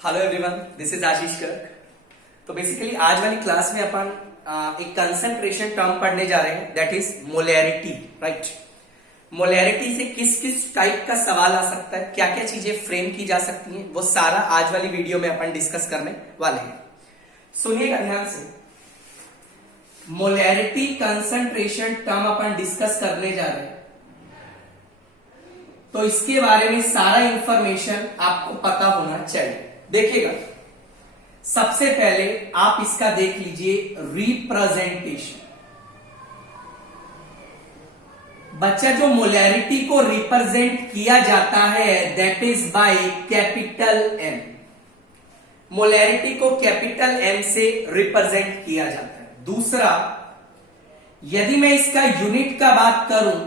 Hello everyone, this is आशीष गर्ग। तो basically आज वाली क्लास में अपन एक कंसंट्रेशन टर्म पढ़ने जा रहे हैं, that is molarity. Right, molarity से किस किस टाइप का सवाल आ सकता है, क्या क्या चीजें फ्रेम की जा सकती हैं, वो सारा आज वाली वीडियो में अपन डिस्कस करने वाले हैं। सुनिएगा ध्यान से। मोलैरिटी कंसंट्रेशन टर्म अपन डिस्कस करने जा रहे हैं, तो इसके बारे में सारा इंफॉर्मेशन आपको पता होना चाहिए। देखिएगा, सबसे पहले आप इसका देख लीजिए रिप्रेजेंटेशन। बच्चा, जो मोलैरिटी को रिप्रेजेंट किया जाता है that is by capital M. Molarity को कैपिटल एम से रिप्रेजेंट किया जाता है। दूसरा, यदि मैं इसका यूनिट का बात करूं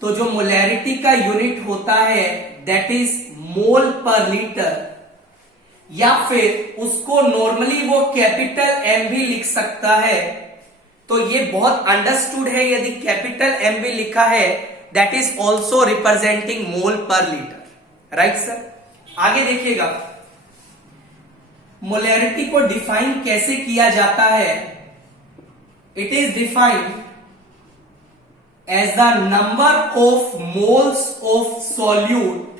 तो जो मोलैरिटी का यूनिट होता है दैट इज मोल पर लीटर, या फिर उसको नॉर्मली वो कैपिटल एम भी लिख सकता है। तो ये बहुत अंडरस्टूड है, यदि कैपिटल एम भी लिखा है दैट इज ऑल्सो रिप्रेजेंटिंग मोल पर लीटर। राइट सर, आगे देखिएगा, मोलैरिटी को डिफाइन कैसे किया जाता है। It is defined as the number of moles of solute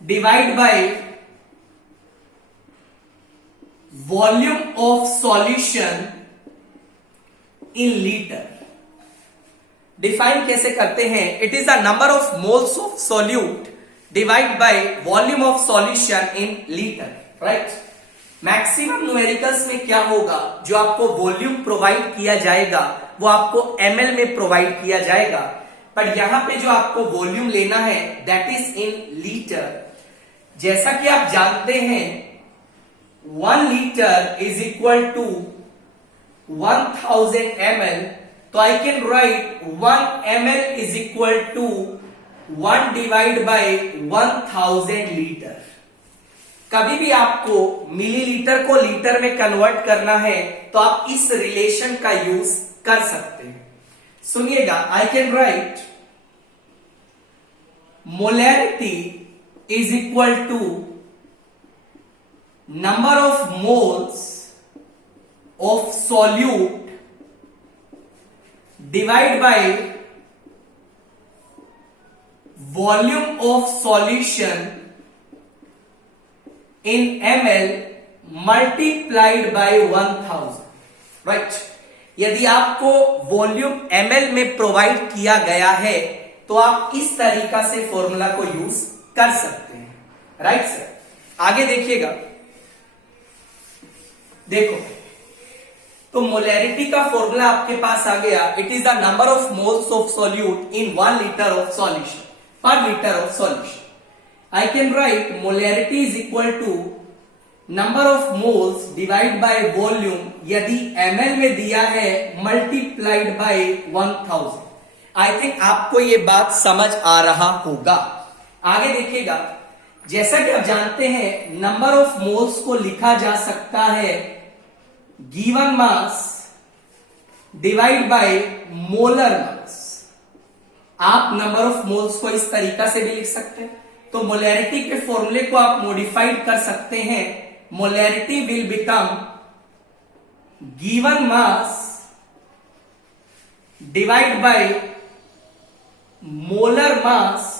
divide by volume of solution in liter। Define कैसे करते हैं? It is the number of moles of solute divide by volume of solution in litre. Right, maximum numericals में क्या होगा, जो आपको volume provide किया जाएगा वो आपको ml में प्रोवाइड किया जाएगा, पर यहां पे जो आपको वॉल्यूम लेना है दैट इज इन लीटर। जैसा कि आप जानते हैं 1 litre is equal to 1000 ml, तो I can write 1 ml is equal to 1 divide by 1000 litre. कभी भी आपको मिलीलीटर को लीटर में कन्वर्ट करना है तो आप इस रिलेशन का यूज कर सकते हैं। सुनिएगा, आई can write molarity is equal to number of moles of solute divided by volume of solution in ml multiplied by 1000। right, यदि आपको वॉल्यूम ml में प्रोवाइड किया गया है तो आप इस तरीका से फॉर्मूला को यूज कर सकते हैं। राइट सर, आगे देखिएगा। देखो, तो मोलैरिटी का फॉर्मूला आपके पास आ गया। It is the number of moles of solute in 1 litre of solution per litre of solution. I can write molarity is equal to number of moles divide by volume, यदि ml में दिया है multiplied by 1000। I think आपको ये बात समझ आ रहा होगा। आगे देखिएगा, जैसा कि आप जानते हैं नंबर ऑफ मोल्स को लिखा जा सकता है given mass divide by molar mass. आप नंबर ऑफ मोल्स को इस तरीका से भी लिख सकते हैं। तो मोलैरिटी के फॉर्मूले को आप मॉडिफाइड कर सकते हैं। Molarity will become given mass divide by molar mass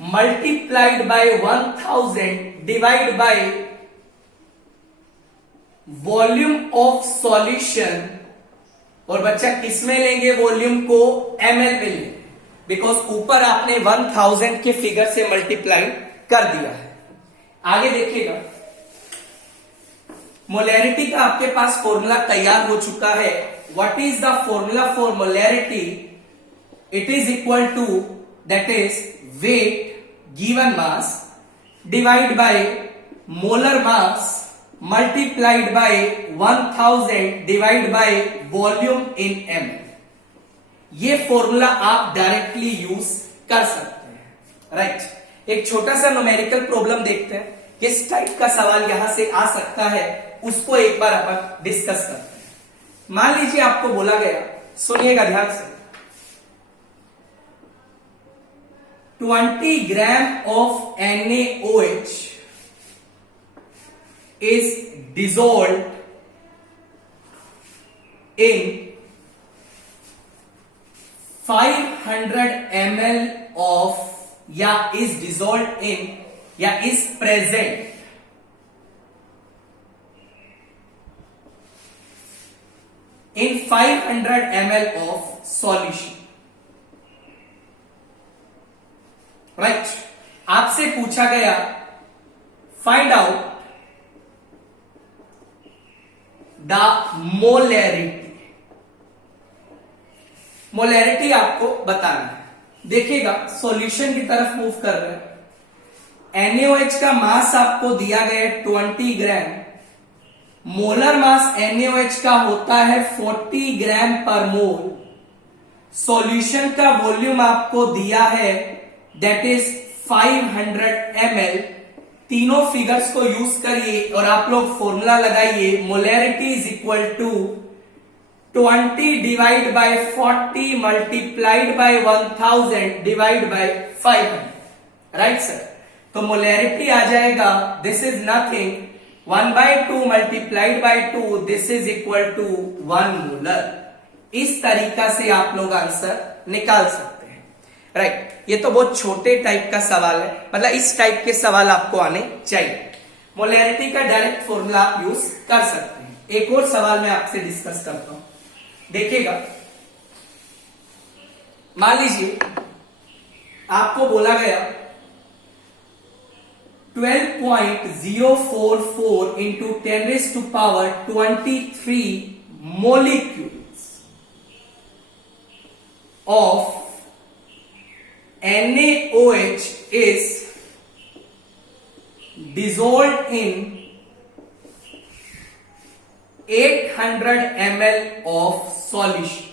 multiplied by 1000 divide by volume of solution. और बच्चा किस में लेंगे वॉल्यूम को? ml में लेंगे, बिकॉज ऊपर आपने 1000 के फिगर से मल्टीप्लाई कर दिया है। आगे देखिएगा, मोलैरिटी का आपके पास फॉर्मूला तैयार हो चुका है। What is the formula for molarity? It is equal to that is weight given mass divided by molar mass multiplied by 1000 divided by volume in ml। ये फॉर्मूला आप डायरेक्टली यूज कर सकते हैं। राइट, एक छोटा सा न्यूमेरिकल प्रॉब्लम देखते हैं, किस टाइप का सवाल यहां से आ सकता है उसको एक बार अपन डिस्कस करते हैं। मान लीजिए आपको बोला गया, सुनिएगा ध्यान से, 20 gram of NaOH is dissolved in 500 ml of या is dissolved in या is present in 500 ml of solution. Right आपसे पूछा गया find out the molarity. Molarity आपको बताना है. देखिएगा सॉल्यूशन की तरफ मूव कर रहे हैं. NaOH का मास आपको दिया गया है 20 ग्राम. मोलर मास NaOH का होता है 40 ग्राम पर मोल. सॉल्यूशन का वॉल्यूम आपको दिया है दैट इज 500 ml. तीनों फिगर्स को यूज करिए और आप लोग फॉर्मूला लगाइए. Molarity is equal to 20 divide by 40 multiplied by 1000 divide by 500. Right sir. तो मोलैरिटी आ जाएगा this is nothing 1/2 multiplied by 2 this is equal to 1 molar. इस तरीका से आप लोग आंसर निकाल सकते हैं. राइट ये तो बहुत छोटे टाइप का सवाल है, मतलब इस टाइप के सवाल आपको आने चाहिए. मोलैरिटी का डायरेक्ट फॉर्मूला आप यूज कर सकते हैं. एक और सवाल मैं आपसे डिस्कस करता हूं. देखिएगा मान लीजिए आपको बोला गया 12.044 into 10⁻23 molecules of NaOH is dissolved in 800 ml of solution.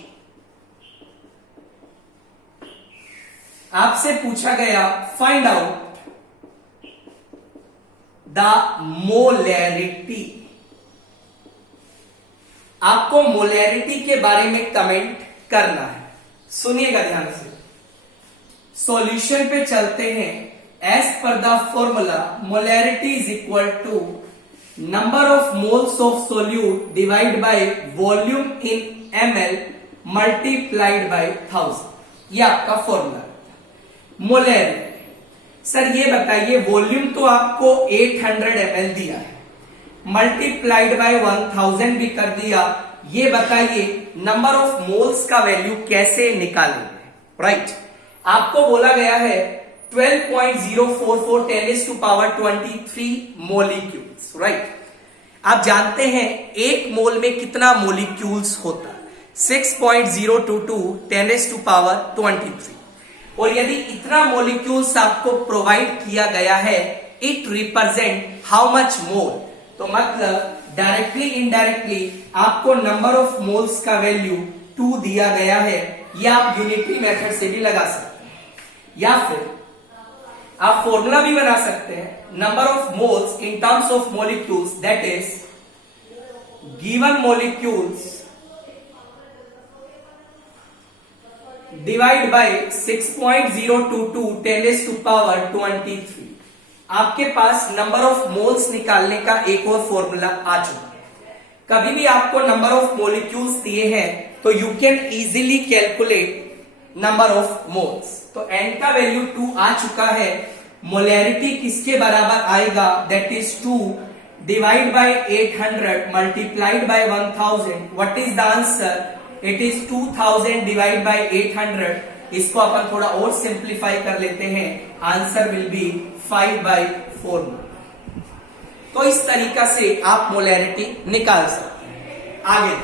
आपसे पूछा गया फाइंड आउट द मोलैरिटी. आपको मोलैरिटी के बारे में कमेंट करना है. सुनिएगा ध्यान से. सॉल्यूशन पे चलते हैं. As per the formula molarity is equal to number of moles of solute divide by volume in ml multiplied by 1000. ये आपका फॉर्मूला. मोलैरिटी सर ये बताइए वॉल्यूम तो आपको 800 ml दिया है, मल्टीप्लाइड बाय 1000 भी कर दिया. ये बताइए नंबर ऑफ मोल्स का वैल्यू कैसे निकालेंगे. राइट आपको बोला गया है 12.044 10⁻23 मोलिक्यूल्स. राइट आप जानते हैं एक मोल में कितना मोलिक्यूल्स होता है 6.022 10⁻23. और यदि इतना मोलिक्यूल्स आपको प्रोवाइड किया गया है इट रिप्रेजेंट हाउ मच मोल. तो मतलब डायरेक्टली इनडायरेक्टली आपको नंबर ऑफ मोल्स का वैल्यू 2 दिया गया है. या आप यूनिटरी मेथड से भी लगा सकते हैं या फिर आप फॉर्मूला भी बना सकते हैं. Number of moles in terms of molecules that is given molecules divide by 6.022 10⁻23. आपके पास नंबर ऑफ मोल्स निकालने का एक और फॉर्मूला आ चुका है. कभी भी आपको नंबर ऑफ मोलिक्यूल्स दिए हैं तो you can easily calculate number of moles. तो n का वैल्यू 2 आ चुका है. मोलैरिटी किसके बराबर आएगा that is 2 divide by 800 multiplied by 1000. What is the answer. It is 2000 divide by 800. इसको अपन थोड़ा और सिंप्लीफाई कर लेते हैं. Answer will be 5/4. तो इस तरीका से आप मोलैरिटी निकाल सकते हैं. आगे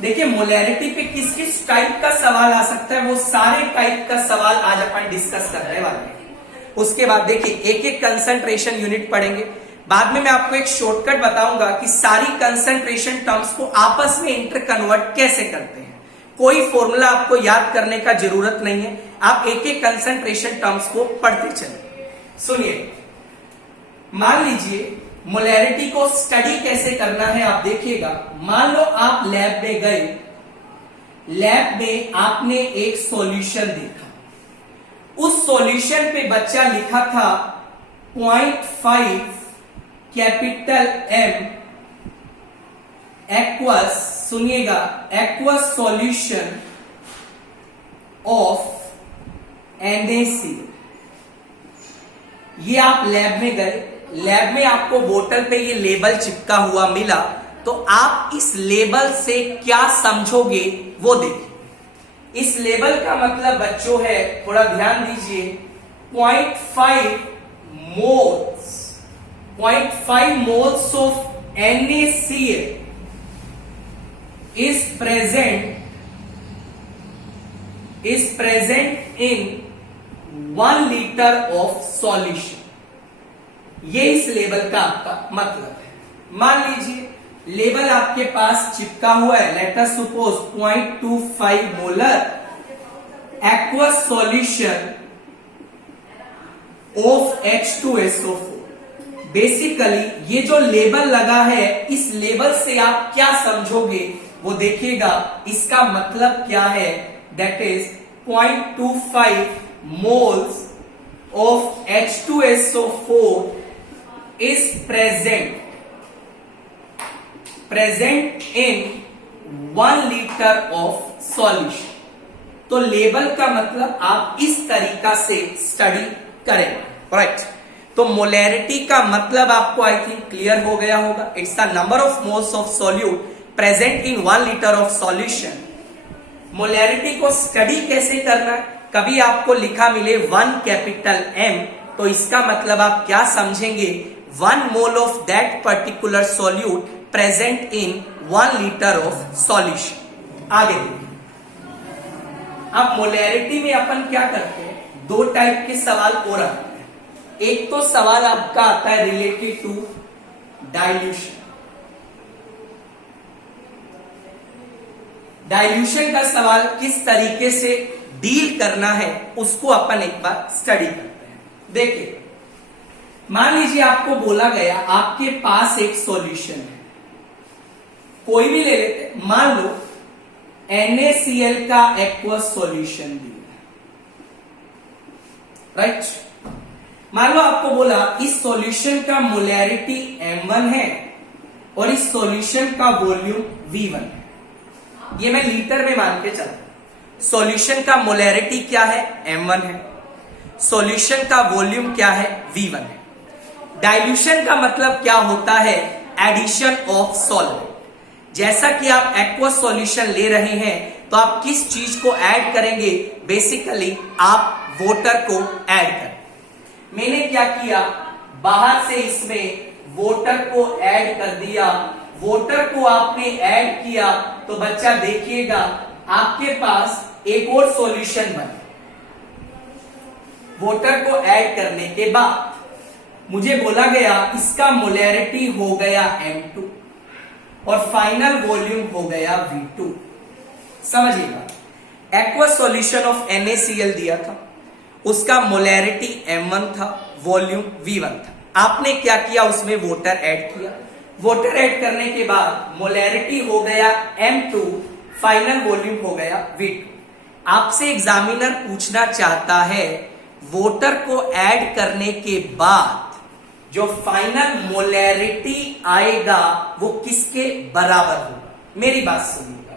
देखिए मोलैरिटी पे किस किस टाइप का सवाल आ सकता है वो सारे टाइप का सवाल आज अपन डिस्कस करने वाले हैं. उसके बाद देखिए एक एक कंसंट्रेशन यूनिट पढ़ेंगे. बाद में मैं आपको एक शॉर्टकट बताऊंगा कि सारी कंसंट्रेशन टर्म्स को आपस में इंटर कन्वर्ट कैसे करते हैं. कोई फॉर्मूला आपको याद करने का जरूरत नहीं है. आप एक एक कंसंट्रेशन टर्म्स को पढ़ते चलिए. सुनिए मान लीजिए मोलैरिटी को स्टडी कैसे करना है आप देखिएगा. मान लो आप लैब में गए, लैब में आपने एक सॉल्यूशन देखा. उस सॉल्यूशन पे बच्चा लिखा था 0.5 कैपिटल M एक्वस, सुनिएगा, एक्वस सॉल्यूशन ऑफ NaCl। ये आप लैब में गए, लैब में आपको बोतल पे ये लेबल चिपका हुआ मिला, तो आप इस लेबल से क्या समझोगे वो देखिए। इस लेबल का मतलब बच्चों है, थोड़ा ध्यान दीजिए, 0.5 moles of NaCl is present in 1 liter of solution। ये इस लेबल का आपका मतलब है। मान लीजिए लेबल आपके पास चिपका हुआ है, let us suppose 0.25 molar aqueous solution of H2SO4। Basically ये जो लेबल लगा है, इस लेबल से आप क्या समझोगे वो देखिएगा। इसका मतलब क्या है, that is 0.25 moles of H2SO4 is present in 1 liter of solution। तो लेबल का मतलब आप इस तरीका से स्टडी करेंगे, राइट। तो मोलैरिटी का मतलब आपको आई थिंक क्लियर हो गया होगा। It's the number of moles of solute present in 1 litre of solution. Molarity को स्टडी कैसे करना है, कभी आपको लिखा मिले 1 कैपिटल M, तो इसका मतलब आप क्या समझेंगे, 1 mole of that particular solute present in 1 litre of solution. आगे देखिए, अब मोलैरिटी में अपन क्या करते हैं, 2 टाइप के सवाल हो रहा है। एक तो सवाल आपका आता है रिलेटेड टू डाइल्यूशन। डाइल्यूशन का सवाल किस तरीके से डील करना है उसको अपन एक बार स्टडी करते हैं। देखिए, मान लीजिए आपको बोला गया आपके पास एक सॉल्यूशन है, कोई भी ले लेते, मान लो NaCl का एक्वस सॉल्यूशन दिया, राइट। मान लो आपको बोला इस सॉल्यूशन का मोलैरिटी M1 है और इस सॉल्यूशन का वॉल्यूम V1 है। ये मैं लीटर में मान के चलता हूं। सॉल्यूशन का मोलैरिटी क्या है, M1 है, सॉल्यूशन का वॉल्यूम क्या है, V1 है। डाइल्यूशन का मतलब क्या होता है, एडिशन ऑफ सॉल्वेंट। जैसा कि आप एक्वस सॉल्यूशन ले रहे हैं तो आप किस चीज को ऐड करेंगे, बेसिकली आप वाटर को ऐड करें। मैंने क्या किया, बाहर से इसमें वाटर को ऐड कर दिया। वाटर को आपने ऐड किया तो बच्चा देखिएगा आपके पास एक और सॉल्यूशन बना। वाटर को ऐड करने के बाद मुझे बोला गया इसका मोलैरिटी हो गया M2 और फाइनल वॉल्यूम हो गया V2। समझिएगा, एक्वस सॉल्यूशन ऑफ NaCl दिया था, उसका मोलैरिटी M1 था, वॉल्यूम V1 था। आपने क्या किया, उसमें वाटर ऐड किया। वाटर ऐड करने के बाद मोलैरिटी हो गया M2, फाइनल वॉल्यूम हो गया V2। आपसे एग्जामिनर पूछना चाहता है वाटर को ऐड करने के बाद जो फाइनल मोलैरिटी आएगा वो किसके बराबर होगा। मेरी बात सुनिएगा,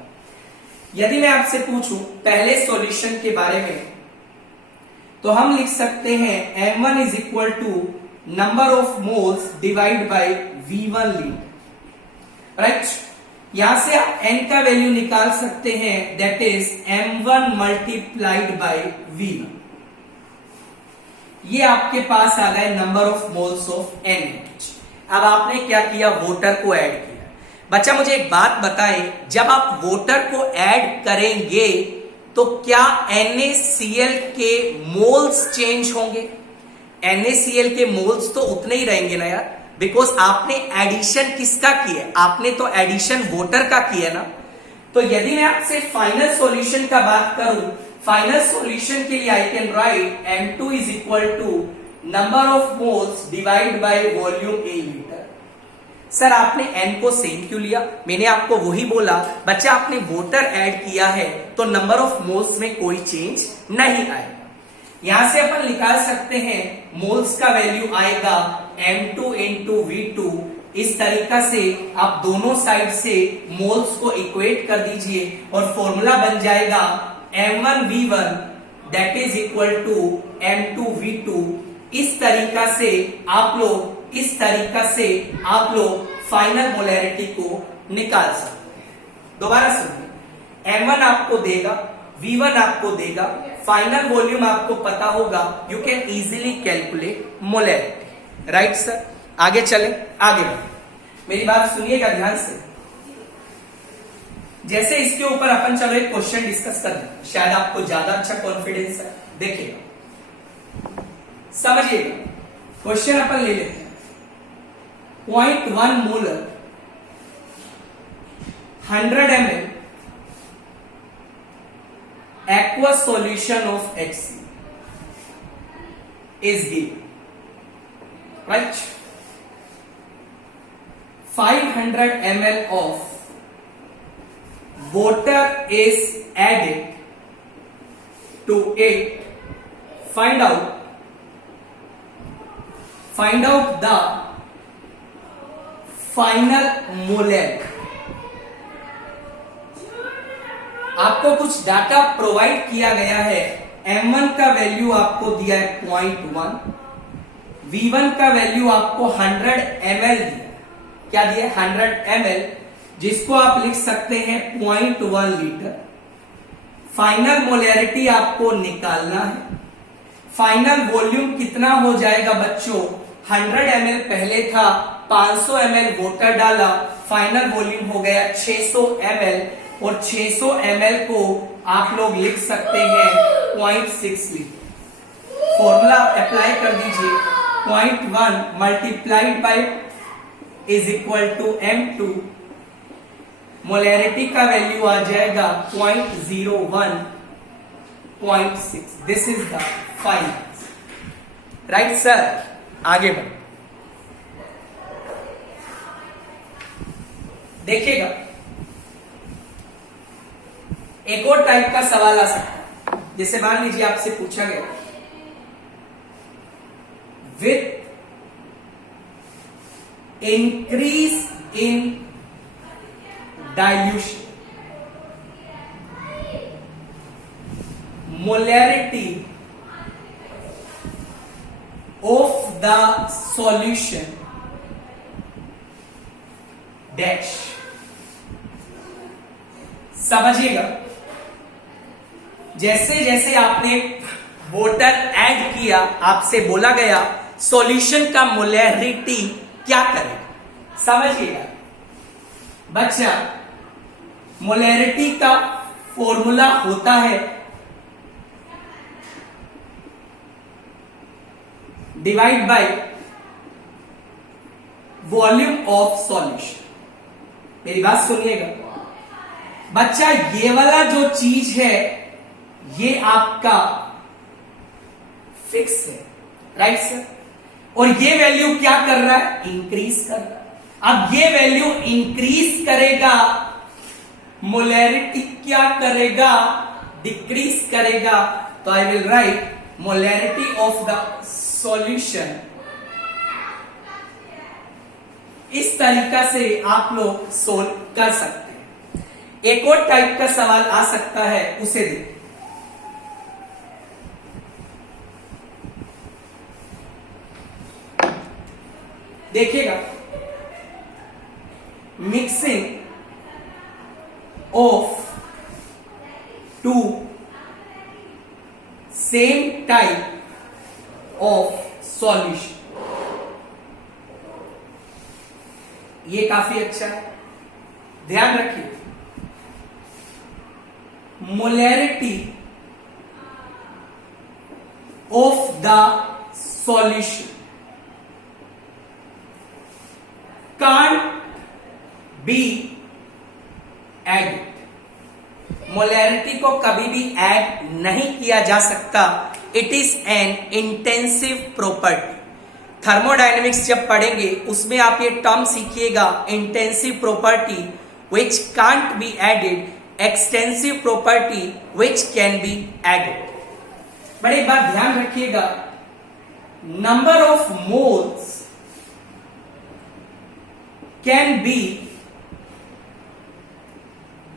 यदि मैं आपसे पूछूं पहले सॉल्यूशन के बारे में, तो हम लिख सकते हैं M1 is equal to number of moles divide by V1 litre, right. यहां से आप N का वैल्यू निकाल सकते हैं, that is M1 multiplied by V1। ये आपके पास आ गए number of moles of NaOH। अब आपने क्या किया, वाटर को ऐड किया। बच्चा मुझे एक बात बताएं, जब आप वाटर को ऐड करेंगे तो क्या NaCl के मोल्स चेंज होंगे? NaCl के मोल्स तो उतने ही रहेंगे ना यार, बिकॉज आपने एडिशन किसका किया, आपने तो एडिशन वाटर का किया ना। तो यदि मैं आपसे फाइनल सॉल्यूशन का बात करूं, फाइनल सॉल्यूशन के लिए I can write M2 is equal to number of moles divide by volume A litre. Sir आपने N को सेम क्यों लिया? मैंने आपको वही बोला बच्चा, आपने वाटर ऐड किया है तो नंबर ऑफ मोल्स में कोई चेंज नहीं आएगा। यहां से अपन निकाल सकते हैं मोल्स का वैल्यू आएगा m2 इंटू V2। इस तरीका से आप दोनों साइड से मोल्स को इक्वेट कर दीजिए और फॉर्मूला बन जाएगा m1v1 that is equal to m2v2। इस तरीका से आप लोग फाइनल मोलैरिटी को निकाल सकते हैं। दोबारा सुनिए, m1 आपको देगा, v1 आपको देगा, फाइनल वॉल्यूम आपको पता होगा, you can easily calculate molarity. Right sir, आगे चले, आगे बढ़े, मेरी बात सुनिएगा ध्यान से। जैसे इसके ऊपर अपन चलो एक क्वेश्चन डिस्कस कर दें, शायद आपको ज्यादा अच्छा कॉन्फिडेंस है। देखिएगा, समझिएगा, क्वेश्चन अपन ले लेते हैं। 0.1 molar 100 ml aqueous solution of HC is given, right? 500 ml of water is added to it. Find out the final molarity. आपको कुछ डाटा प्रोवाइड किया गया है। m1 का वैल्यू आपको दिया है 0.1, v1 का वैल्यू आपको 100 ml दिया। क्या दिया? 100 ml, जिसको आप लिख सकते हैं 0.1 लीटर। फाइनल मोलैरिटी आपको निकालना है। फाइनल वॉल्यूम कितना हो जाएगा बच्चों? 100 ml पहले था, 500 ml वाटर डाला, फाइनल वॉल्यूम हो गया 600 ml, और 600 ml को आप लोग लिख सकते हैं 0.6 लीटर। फॉर्मूला अप्लाई कर दीजिए, 0.1 multiplied by is equal to m2। Molarity का वैल्यू आ जाएगा 0.01, 0.6। This is the final. Right sir, आगे बढ़, देखिएगा एक और टाइप का सवाल आ सकता है। जैसे मान लीजिए आपसे पूछा गया, with increase in dilution molarity of the solution dash. समझिएगा, जैसे जैसे आपने वाटर ऐड किया, आपसे बोला गया सॉल्यूशन का मोलैरिटी क्या करेगा। समझिएगा बच्चा, मोलैरिटी का फॉर्मूला होता है divide by volume of solution. मेरी बात सुनिएगा बच्चा, ये वाला जो चीज है ये आपका फिक्स है, राइट सर, और ये वैल्यू क्या कर रहा है? इंक्रीज कर रहा है। अब ये वैल्यू इंक्रीज करेगा, मोलैरिटी क्या करेगा? डिक्रीज करेगा। तो I will write molarity of the solution. इस तरीका से आप लोग सोल्व कर सकते हैं। एक और टाइप का सवाल आ सकता है, उसे देखिए। देखिएगा, mixing of two same type of solution. ये काफी अच्छा है, ध्यान रखिए। Molarity of the solution can't be added। Molarity को कभी भी ऐड नहीं किया जा सकता। It is an intensive property. Thermodynamics जब पढ़ेंगे उसमें आप ये टर्म सीखिएगा, intensive property which can't be added, extensive property which can be added. But एक बात ध्यान रखिएगा, number of moles can be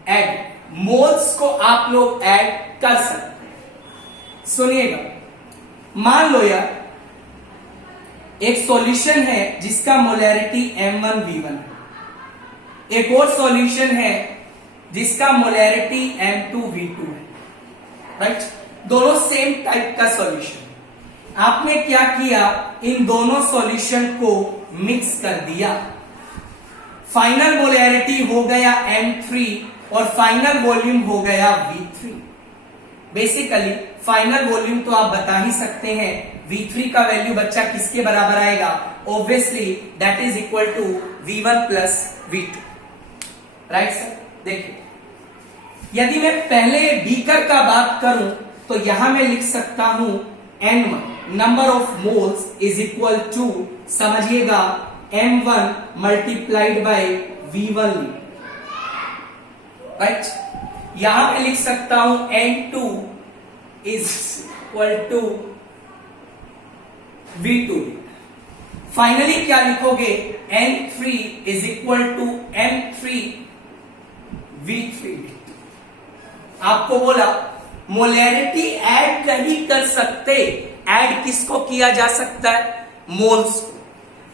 add, moles को आप लोग ऐड कर सकते हैं। सुनिएगा, मान लो यार एक सॉल्यूशन है जिसका मोलैरिटी M1V1 है, एक और सॉल्यूशन है जिसका मोलैरिटी M2V2 है, राइट? दोनों सेम टाइप का सॉल्यूशन। आपने क्या किया, इन दोनों सॉल्यूशन को मिक्स कर दिया, फाइनल मोलैरिटी हो गया M3 और फाइनल वॉल्यूम हो गया V3। बेसिकली फाइनल वॉल्यूम तो आप बता ही सकते हैं, V3 का वैल्यू बच्चा किसके बराबर आएगा, obviously that is equal to V1 plus V2, right sir? देखिए, यदि मैं पहले बीकर का बात करूं तो यहां मैं लिख सकता हूं N1 number of moles is equal to, समझिएगा, M1 multiplied by V1, right? यहां मैं लिख सकता हूं N2 is equal to V2। Finally क्या लिखोगे, N3 is equal to M3 V3। आपको बोला मोलैरिटी ऐड नहीं कर सकते, ऐड किसको किया जा सकता है, मोल्स को।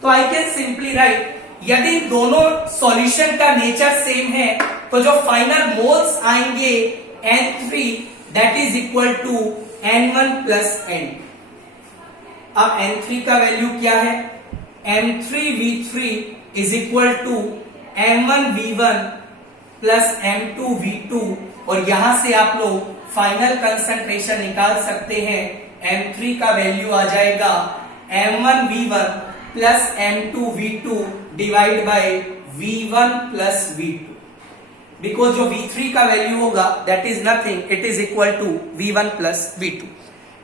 तो आई कैन सिंपली राइट, यदि दोनों सॉल्यूशन का नेचर सेम है तो जो फाइनल मोल्स आएंगे N3 that is equal to N1 plus N2। अब N3 का वैल्यू क्या है, M3V3 is equal to M1V1 plus M2V2, और यहां से आप लोग फाइनल कंसंट्रेशन निकाल सकते हैं। M3 का वैल्यू आ जाएगा M1V1 plus M2V2 divide by V1 plus V2, because जो V3 का वैल्यू होगा that is nothing, it is equal to V1 plus V2।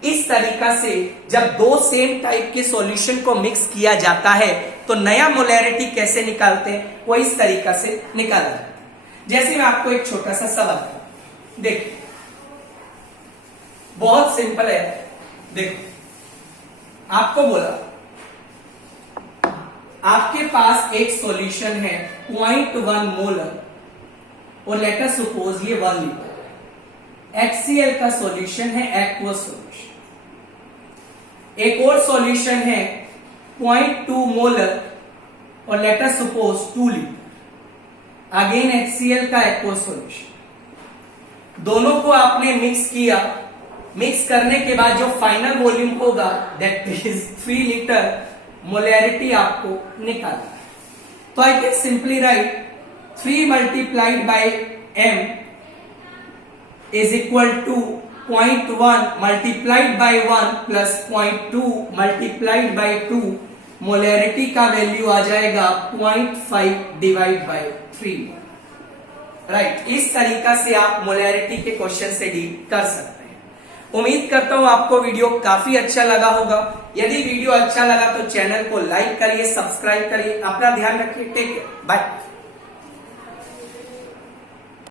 इस तरीका से जब दो सेम टाइप के सॉल्यूशन को मिक्स किया जाता है तो नया मोलैरिटी कैसे निकालते हैं, वो इस तरीका से निकाला जाता है। जैसे मैं आपको एक छोटा सा सवाल करूं, देखिए बहुत सिंपल है। देखो, आपको बोला आपके पास एक सॉल्यूशन है 0.1 मोलर और लेट अस सपोज ये 1 लीटर। HCl का सॉल्यूशन है एक्वस सॉल्यूशन। एक और सॉल्यूशन है 0.2 मोलर और let us suppose 2 litre, again HCl का एक्वस सॉल्यूशन। दोनों को आपने मिक्स किया, मिक्स करने के बाद जो फाइनल वॉल्यूम होगा दैट इज 3 लीटर, मोलैरिटी आपको निकालना है। तो I can simply write 3 multiplied by M is equal to 0.1 multiplied by 1 plus 0.2 multiplied by 2, molarity का वैल्यू आ जाएगा 0.5 डिवाइड बाय 3, राइट? इस तरीका से आप मोलैरिटी के क्वेश्चन से डील कर सकते हैं। उम्मीद करता हूं आपको वीडियो काफी अच्छा लगा होगा। यदि वीडियो अच्छा लगा तो चैनल को लाइक करिए, सब्सक्राइब करिए। अपना ध्यान रखिए, टेक केयर, बाय।